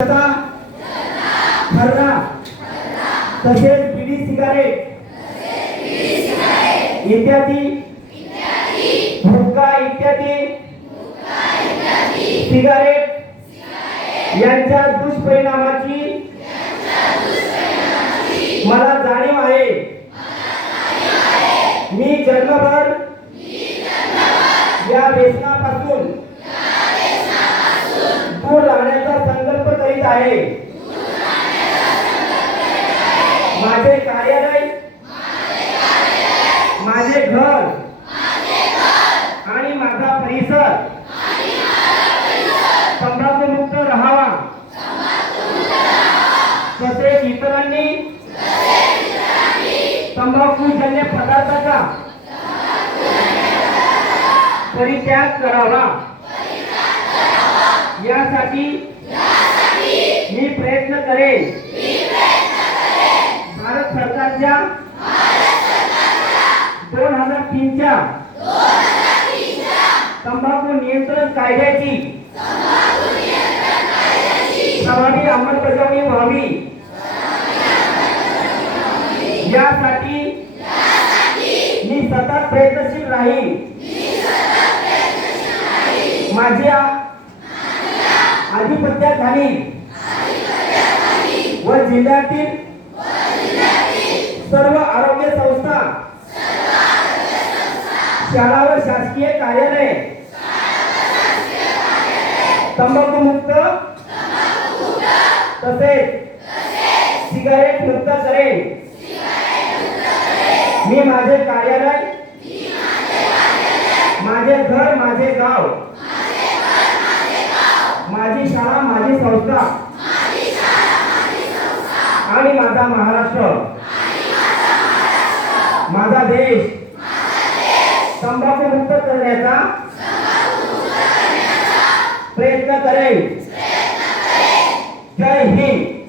खर्रा तसेच बिडी सिगारेट इत्यादी हुक्का इत्यादी सिगारेट यांच्या दुष्परिणामाची मला जाणीव आहे। मी जन्मभर या व्यसनापासून दूर राहण्याचा संकल्प करीत आहे। माझे कार्यालय, माझे घर आणि माझा परिसर तंबाखूमुक्त राहावा, तसेच इतरांनी तंबाखूजन्य पदार्थाचा परित्याग करावा यासाठी मी प्रयत्न करेन। भारत सरकारच्या 2003 च्या तंबाखू नियंत्रण कायद्याची प्रभावी अंमलबजावणी व्हावी यासाठी मी सतत प्रयत्नशील राहीन। माझ्या आधिपत्याखाली व जिल्ह्यातील सर्व आरोग्य संस्था, शाळा व शासकीय कार्यालय तंबाखूमुक्त तसेच सिगारेट मुक्त करेन। मी माझे कार्यालय, माझे घर, माझे गाव, माझी शाळा, माझी संस्था आणि माझा महाराष्ट्र, माझा देश तंबाखू मुक्त करण्याचा प्रयत्न करेन। जय हिंद।